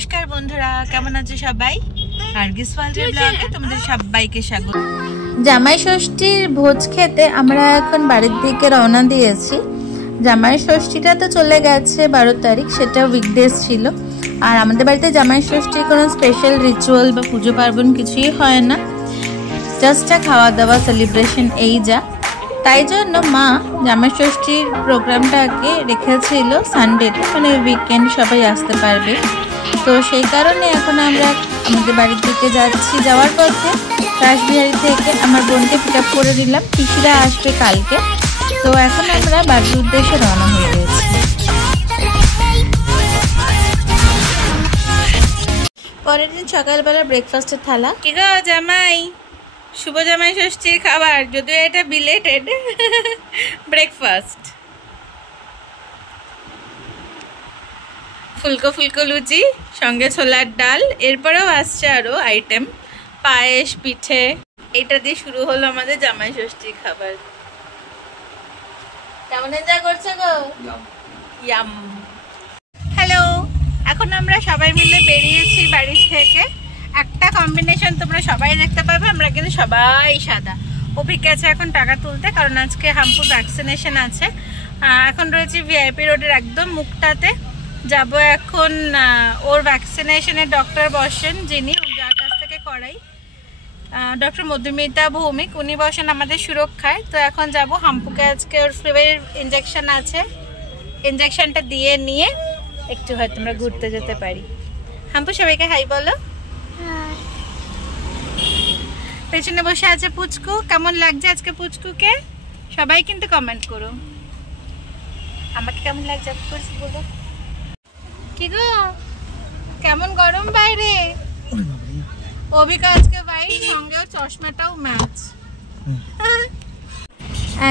নমস্কার বন্ধুরা, কেমন আছো সবাই? নার্গিস ওয়ার্ল্ডের ব্লগে তোমাদের সবাইকে স্বাগত। জামাই ষষ্ঠীর ভোজ খেতে আমরা এখন বাড়ির দিকে রওনা দিয়েছি। জামাই ষষ্ঠীটা তো চলে গেছে 12 তারিখ, সেটা উইকডেজ ছিল। আর আমাদের বাড়িতে জামাই ষষ্ঠীর কোনো স্পেশাল রিচুয়াল বা পুজো পার্বণ কিছুই হয় না, জাস্ট খাওয়া দাওয়া সেলিব্রেশন এই যা। তাই জন্য মা জামাই ষষ্ঠীর প্রোগ্রামটাকে রেখেছিল সানডেতে, মানে উইকেন্ড সবাই আসতে পারবে। তো সেই কারণে এখন আমরা আমাদের বাড়ির দিকে যাচ্ছি। যাওয়ার পথে রাসবিহারি থেকে আমার বোনকে পিক আপ করে দিলাম, পিসিরা আসবে কালকে। তো এখন আমরা বাড়ির উদ্দেশ্যে রওনা হয়ে গেছি। পরের দিন সকালবেলা ব্রেকফাস্টের থালা। কি গো জামাই, শুভ জামাই ষষ্ঠীর খাবার, যদিও এটা বিলেটেড ব্রেকফাস্ট। ফুলকো ফুলকো লুচি, সঙ্গে ছোলার ডাল, এরপরেও আসছে আরো আইটেম, পায়েস, পিঠে। এটা দিয়ে শুরু হলো আমাদের জামাই ষষ্ঠীর খাবার। কেমন এনজয় করছো গো? ইয়াম। হ্যালো, এখন আমরা সবাই মিলে বেরিয়েছি বাড়ি থেকে। একটা কম্বিনেশন তোমরা সবাই দেখতে পাবে, আমরা কিন্তু সবাই সাদা। অভিক গেছে এখন টাকা তুলতে, কারণ আজকে হাম্পুর ভ্যাকসিনেশন আছে। এখন রয়েছে ভিআইপি রোডের একদম মুখটাতে। যাব এখন, ওর ভ্যাকসিনেশনের ডক্টর বসেন যিনি, যার কাছ থেকে করাই, ডক্টর মধুমিতা ভৌমিক, উনি বসেন আমাদের সুরক্ষায়। তো এখন যাব হাম্পুকে, আজকে ওর ফ্লুয়ের ইঞ্জেকশন আছে, ইঞ্জেকশনটা দিয়ে নিয়ে একটু হয়তো আমরা ঘুরতে যেতে পারি। হাম্পু সবাইকে হাই বলো। পেছনে বসে আছে পুচকু, কেমন লাগছে আজকে পুচকুকে? সবাই কিন্তু কমেন্ট করো আমাকে কেমন লাগছে বলো। কি গো, কেমন গরম বাইরে? অভিক আজকে হোয়াইট, সঙ্গেও চশমাটাও ম্যাচ।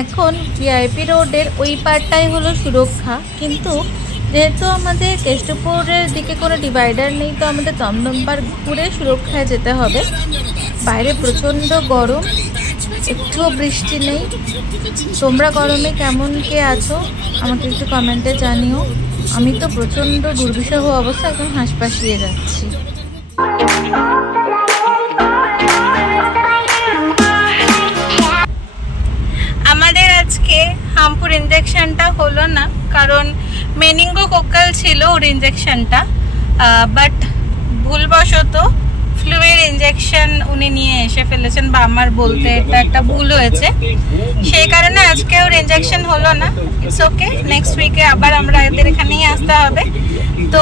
এখন ভিআইপি রোডের ওই পারটাই হলো সুরক্ষা, কিন্তু যেহেতু আমাদের কেষ্টপুরের দিকে কোনো ডিভাইডার নেই, তো আমাদের দমদম পার ঘুরে সুরক্ষায় যেতে হবে। বাইরে প্রচণ্ড গরম, একটুও বৃষ্টি নেই। তোমরা গরমে কেমন কে আছো আমাকে একটু কমেন্টে জানিও। আমি তো প্রচণ্ড দুর্বিষহ অবস্থা, একদম হাঁসপাশিয়ে যাচ্ছি। আমাদের আজকে হাম্পুর ইঞ্জেকশনটা হলো না, কারণ মেনিঙ্গোকোকাল ছিল ওর ইঞ্জেকশনটা, বাট ভুলবশত ফ্লুয়ের ইঞ্জেকশন উনি নিয়ে এসে ফেলেছেন, বা আমার বলতে এটা একটা ভুল হয়েছে। সেই কারণে আজকে ওর ইঞ্জেকশন হলো না। ইটস ওকে, নেক্সট উইকে আবার আমরা এদের এখানেই আসতে হবে। তো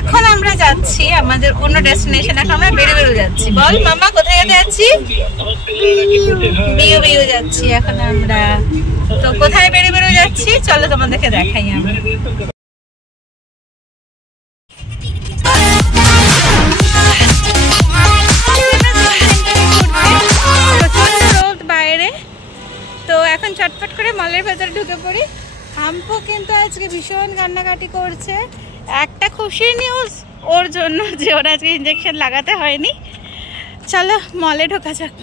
এখন আমরা যাচ্ছি আমাদের অন্য ডেস্টিনেশন। এখন আমরা বেরিয়ে যাচ্ছি। বল মামা, কোথায় যাচ্ছি? বিউ যাচ্ছি এখন আমরা। তো কোথায় বেরিয়ে যাচ্ছি চলো তোমাদেরকে দেখাই আমরা। তো এখন চটপট করে মলের ভেতরে ঢুকে পড়ি। হাম্পু কিন্তু আজকে ভীষণ কান্নাকাটি করছে। একটা খুশি নিউজ ওর জন্য, যে ওর আজকে ইঞ্জেকশন লাগাতে হয়নি। চলো মলে ঢোকা যাক।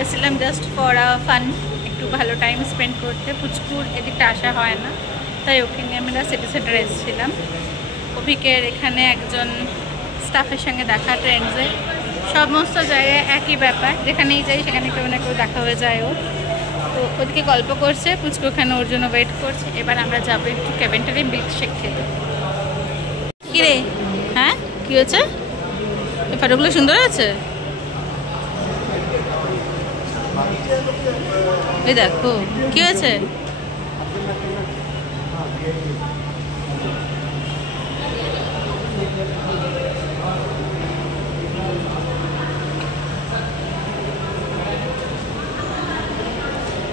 এসেছিলাম জাস্ট ফর ফান, একটু ভালো টাইম স্পেন্ড করতে। পুচকুর এদিকটা আসা হয় না, তাই ওকে নিয়ে আমরা সিটি সেন্টারে এসেছিলাম। অভিকের এখানে একজন স্টাফের সঙ্গে দেখা, ট্রেন্ডসে সমস্ত জায়গায় একই ব্যাপার, যেখানেই যাই সেখানে কেউ না কেউ দেখা হয়ে যায় ওর। তো ওদিকে গল্প করছে, পুচকু ওখানে ওর জন্য ওয়েট করছে। এবার আমরা যাবো একটু কেভেন্টারি মিল্কশেক খেতে। কি রে, হ্যাঁ কি হয়েছে? এই ফটোগুলো সুন্দর আছে। ওই দেখো কি হয়েছে।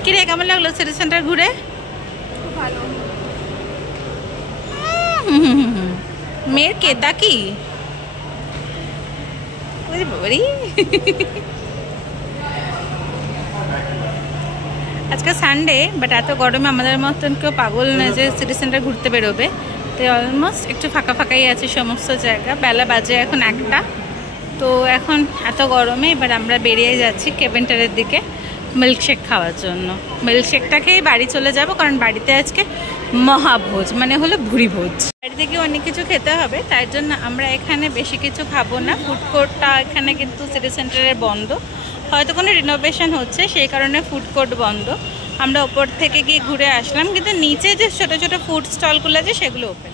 কিরে কেমন লাগলো সিটি সেন্টার ঘুরে? মেয়ের কেতা কি আজকে সানডে, বাট এত গরমে আমাদের মতন কেউ পাগল না যে সিটি সেন্টার ঘুরতে বেরোবে। তো অলমোস্ট একটু ফাঁকা ফাঁকাই আছে সমস্ত জায়গা। বেলা বাজে এখন 1টা। তো এখন এত গরমে এবার আমরা বেরিয়ে যাচ্ছি কেভেন্টারের দিকে মিল্কশেক খাওয়ার জন্য। মিল্কশেকটা খেয়ে বাড়ি চলে যাব, কারণ বাড়িতে আজকে মহাভোজ, মানে হলো ভুরি ভোজ। বাড়িতে গিয়ে অনেক কিছু খেতে হবে, তাই জন্য আমরা এখানে বেশি কিছু খাবো না। ফুড কোর্টটা এখানে কিন্তু সিটি সেন্টারে বন্ধ, হয়তো কোনো রিনোভেশন হচ্ছে সেই কারণে ফুড কোর্ট বন্ধ। আমরা ওপর থেকে গিয়ে ঘুরে আসলাম, কিন্তু নিচে যে ছোট ছোট ফুড স্টলগুলো আছে সেগুলো ওপেন।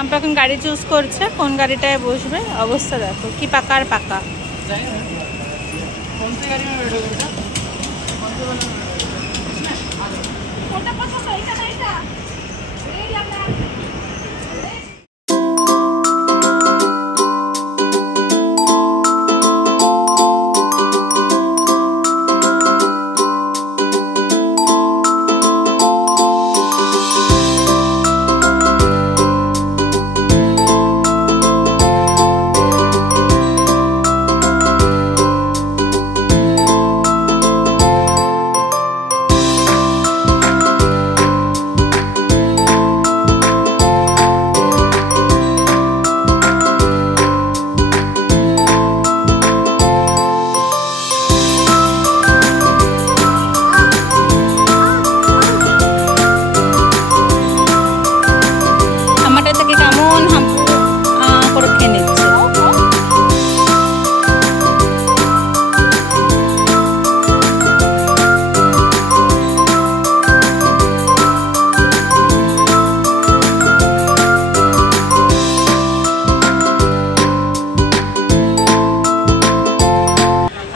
আমরা এখন গাড়ি চুজ করছে কোন গাড়িটায় বসবে। অবস্থা দেখো কি পাকার পাকা।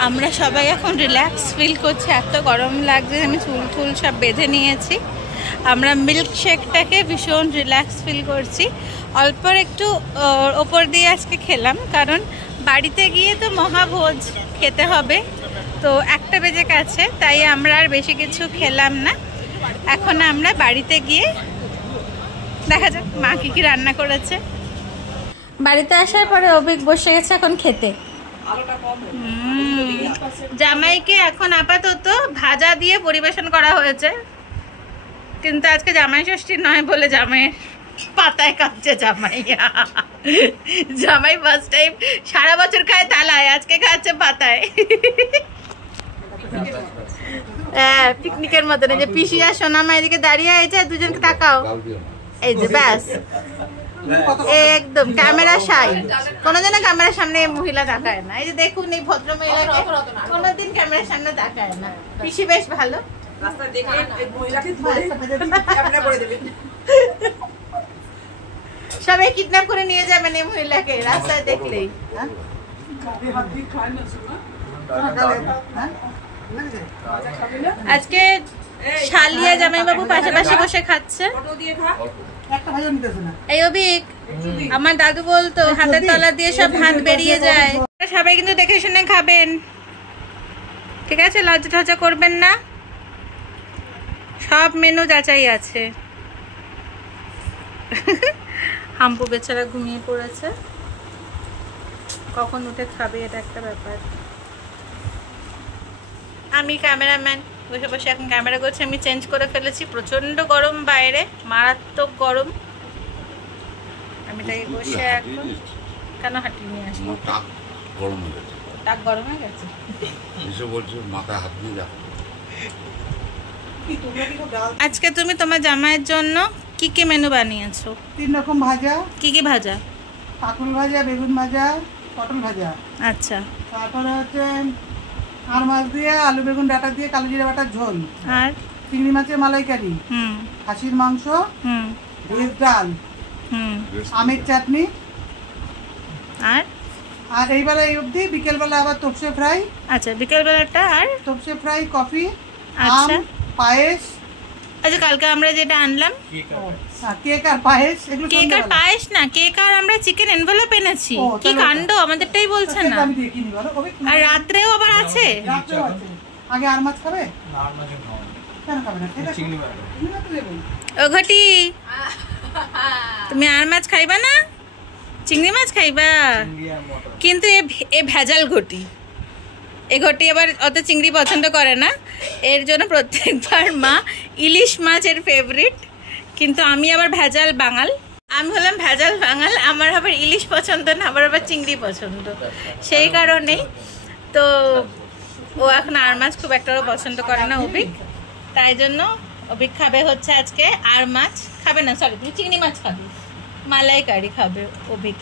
আমরা সবাই এখন রিল্যাক্স ফিল করছি, এত গরম লাগছে। আমি চুল টুল সব বেঁধে নিয়েছি। আমরা মিল্কশেকটাকে ভীষণ রিল্যাক্স ফিল করছি। অল্প একটু ওপর দিয়ে আজকে খেলাম, কারণ বাড়িতে গিয়ে তো মহাভোজ খেতে হবে। তো 1টা বেজে গেছে, তাই আমরা আর বেশি কিছু খেলাম না। এখন আমরা বাড়িতে গিয়ে দেখা যাক মা কি রান্না করেছে। বাড়িতে আসার পরে অভিক বসে গেছে এখন খেতে। জামাইকে এখন আপাতত ভাজা দিয়ে পরিবেশন করা হয়েছে, কিন্তু আজকে জামাই ষষ্ঠী নয় বলে জামাইয়ের পাতায় খাচ্ছে জামাই। জামাই ফার্স্ট টাইম সারা বছর খায় তালায়, আজকে খাচ্ছে পাতায়। হ্যাঁ, পিকনিকের মতন। এই যে পিসি আর সোনামা এদিকে দাঁড়িয়ে আছে, দুজনকে তাকাও। এই যে ব্যাস একদম ক্যামেরা শাই। কোনোদিন ক্যামেরার সামনে মহিলা তাকায় না। এই যে দেখুন, এই ভদ্র মহিলাকে কোনোদিন ক্যামেরার সামনে তাকায় না। পিসি বেশ ভালো। সবাই কিডন্যাপ করে নিয়ে যাবেন এই মহিলাকে রাস্তায় দেখলেই। আজকে শালিয়া জামাইবাবু পাশাপাশি বসে খাচ্ছে। এই অভিক, আমার দাদু বলতো হাতের তলা দিয়ে সব ভাত বেরিয়ে যায়। সবাই কিন্তু দেখে শুনে খাবেন, ঠিক আছে? লজ্জা টজ্জা করবেন না। সব মেনু যাচাই আছে। হাম্পু বেচারা ঘুমিয়ে পড়েছে, কখন উঠে খাবে এটা একটা ব্যাপার। আমি ক্যামেরাম্যান বসে বসে এখন ক্যামেরা করছি। আমি চেঞ্জ করে ফেলেছি, প্রচন্ড গরম বাইরে, মারাত্মক গরম। আমি তাই বসে এখন কেন হাঁটি নিয়ে আসবো, টাক গরম হয়ে গেছে। বলছে মাথায় হাত দিয়ে দেখো। আজকে তুমি তোমার জামাইয়ের জন্য কি কি মেনু বানিয়েছো? 3 রকম ভাজা। কি কি ভাজা? কাঁকরোল ভাজা, বেগুন ভাজা, পটল ভাজা। আচ্ছা, তারপরে হচ্ছে আর মাছ দিয়ে আলু বেগুন ডাটা দিয়ে কালো জিরা বাটার ঝোল, আর চিংড়ি মাছের মালাইকারি, খাসির মাংস, ভেজ ডাল, আমের চাটনি। আর আর এইবেলা এই অবধি, বিকেলবেলা আবার তপসে ফ্রাই। আচ্ছা, বিকেলবেলাটা আর তপসে ফ্রাই, কফি, আচ্ছা, পায়েস। আচ্ছা, কালকে আমরা যেটা আনলাম কেক আর পায়েস। এগুলো কেক আর পায়েস না, কেক আর আমরা চিকেন এনভেলপ এনেছি। কি কাণ্ড, আমাদেরটাই বলছে না। আর রাত্রেও আবার আছে। আগে আর মাছ খাবে? না, আর মাছ কেন খাবে না? চিংড়ি মাছ। ও ঘটি, তুমি আর মাছ খাইবা না? চিংড়ি মাছ খাইবা? কিন্তু এ ভেজাল ঘটি। এ ঘটি আবার অত চিংড়ি পছন্দ করে না, এর জন্য প্রত্যেকবার মা ইলিশ মাছের ফেভারিট। কিন্তু আমি আবার ভেজাল বাঙাল, আমি হলাম ভেজাল বাঙাল, আমার আবার ইলিশ পছন্দ না, আমার আবার চিংড়ি পছন্দ। সেই কারণে তো ও এখন আর মাছ খুব একটাও পছন্দ করে না অভিক, তাই জন্য অভিক খাবে হচ্ছে আজকে আর মাছ খাবে না, সরি তুমি চিংড়ি মাছ খাবে, মালাইকারি খাবে অভিক।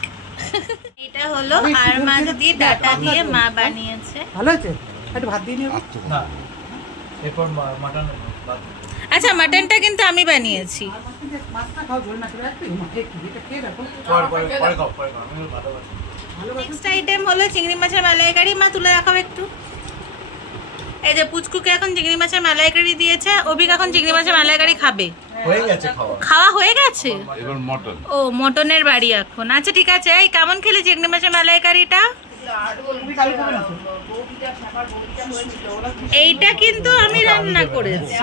এটা হলো আর মাছ দিয়ে ডাটা দিয়ে মা বানিয়েছে। ভালো আছে, একটু ভাত দিয়ে নিও না। এরপর মাটন। আচ্ছা, মাটনটা কিন্তু আমি বানিয়েছি। মাছটা খাও, ঝোল না করে একটু এটা খেয়ে দেখো। পরে খাও। আমি ভালোবাসি। নেক্সট আইটেম হলো চিংড়ি মাছের মালাইকারি। মা তুলে রাখাও একটু। এই যে পুচকুকে এখন চিংড়ি মাছের মালাইকারি দিয়েছে, অভিক এখন চিংড়ি মাছের মালাইকারি খাবে। হয়ে গেছে খাওয়া। খাওয়া হয়ে গেছে? এবার মটন। ও, মটনের বাড়ি এখন। আচ্ছা ঠিক আছে। এই কেমন খেলে চিংড়ি মাছের মালাইকারিটা? এইটা কিন্তু আমি রান্না করেছি।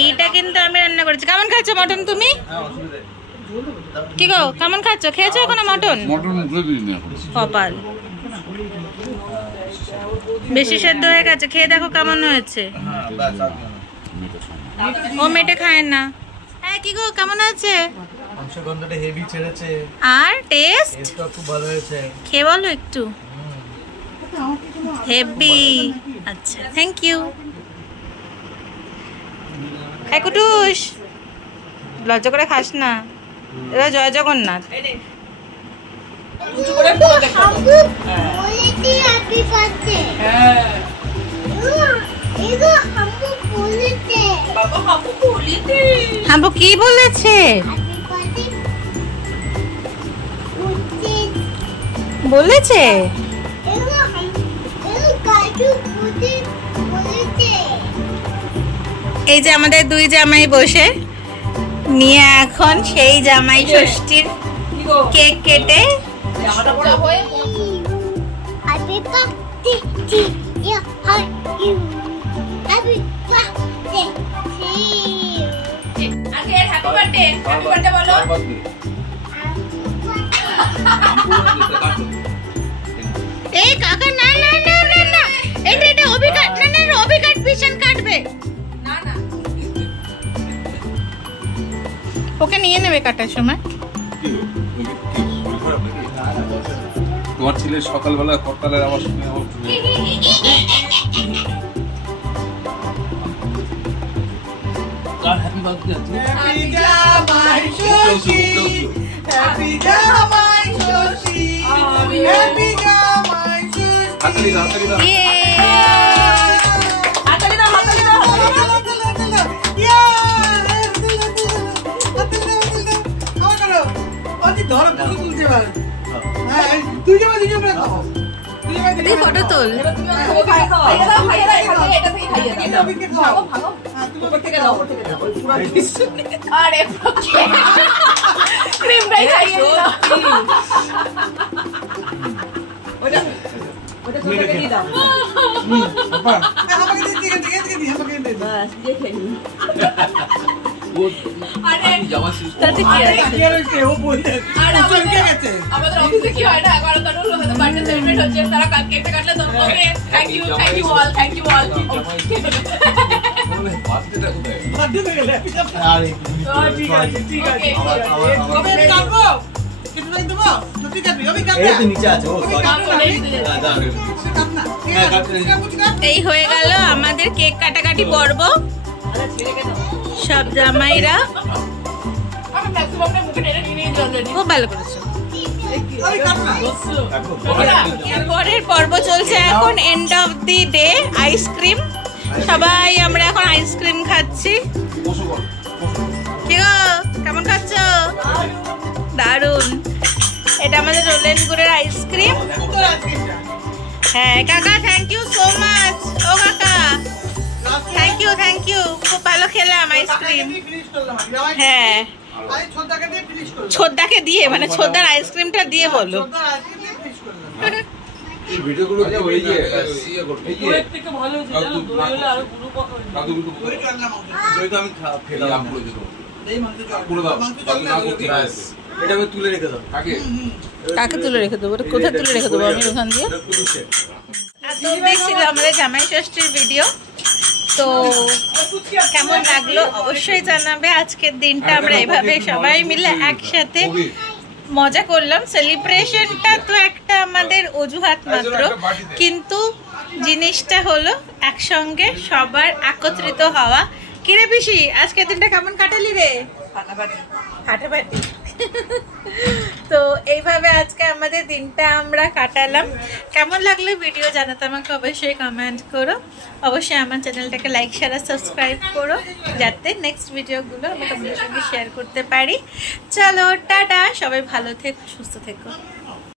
এইটা কিন্তু আমি রান্না করেছি। কেমন খাচ্ছ মটন তুমি? কি গো, কেমন খাচ্ছ? খেয়েছো এখনো মটন? কপাল, বেশি সেদ্ধ হয়ে গেছে। খেয়ে দেখো কেমন হয়েছে। ও মেটে খায় না। হ্যাঁ, কি গো কেমন আছে? গন্ধটা হেভি ছেড়েছে। আর টেস্ট খুব ভালো হয়েছে। খেয়ে বলো একটু। হেভি। আচ্ছা, থ্যাংক ইউ। হ্যাঁ কুটুস, লজ্জা করে খাস না। এরা জয় জগন্নাথ। হাম্বু কি বলেছে? বলেছে এই যে আমাদের দুই জামাই বসে নিয়ে এখন সেই জামাই ষষ্ঠীর কেক কেটে এই কাকা না না না না না, এটা অভিকাট না না, অভিকাট পিছন কাটবে না না, ওকে নিয়ে নেবে কাটার সময়। তোমার ছেলে সকালবেলা করতালের আওয়াজ শুনে হ্যাপি বার্থডে। হ্যাপি জামাই ষষ্ঠী, হ্যাপি জামাই ষষ্ঠী, হ্যাপি জামাই ষষ্ঠী। হাততালি দাও। ফটো তোল। আমাদের অফিসে কি হয় না, কারণ তার লোকের বার্থডে সেলিব্রেট হচ্ছে, তারা কেকটা কাটলে তো okay thank you all, thank you all. বার্থডেটা কোথায়? বার্থডে হয়ে গেল। আরে ঠিক আছে ঠিক আছে। কবে কাটবো? কিছু নাই দেবো? তুই কাটবি? আমি কাটবো। এই তো নিচে আছে। ও সরি। কাটবো, নেই দিলে। দাও। কাট না। এই হয়ে গেল আমাদের কেক কাটাকাটি পর্ব। সব জামাইরা খুব ভালো করেছো। পরের পর্ব চলছে এখন, end of the day ice cream. সবাই আমরা এখন আইসক্রিম খাচ্ছি। কি গো, কেমন খাচ্ছ? দারুন। এটা আমাদের রোলেন গুড়ের আইসক্রিম। হ্যাঁ কাকা, থ্যাংক ইউ সো মাচ। ও কাকা থ্যাংক ইউ, খুব ভালো খেলাম আইসক্রিম। হ্যাঁ ছোদ্দাকে দিয়ে, মানে ছোদ্দার আইসক্রিমটা দিয়ে বলো। কাকে তুলে রেখে দেবো? কোথায় তুলে রেখে দেবো আমি? ওখান দিয়ে দেখছিল আমাদের জামাই ষষ্ঠীর ভিডিও। তো কেমন লাগলো অবশ্যই জানাবে। আজকের দিনটা আমরা এভাবে সবাই মিলে একসাথে মজা করলাম। সেলিব্রেশনটা তো একটা আমাদের অজুহাত মাত্র, কিন্তু জিনিসটা হলো একসঙ্গে সবার একত্রিত হওয়া। কিরে পিসি, আজকের দিনটা কেমন কাটালি রে? ফাটাফাটি। তো এইভাবে আজকে আমাদের দিনটা আমরা কাটালাম। কেমন লাগলো ভিডিও জানাতে আমাকে অবশ্যই কমেন্ট করো। অবশ্যই আমার চ্যানেলটাকে লাইক শেয়ার আর সাবস্ক্রাইব করো, যাতে নেক্সট ভিডিওগুলো আমি তোমাদের সঙ্গে শেয়ার করতে পারি। চলো টাটা, সবাই ভালো থেকো, সুস্থ থেকো।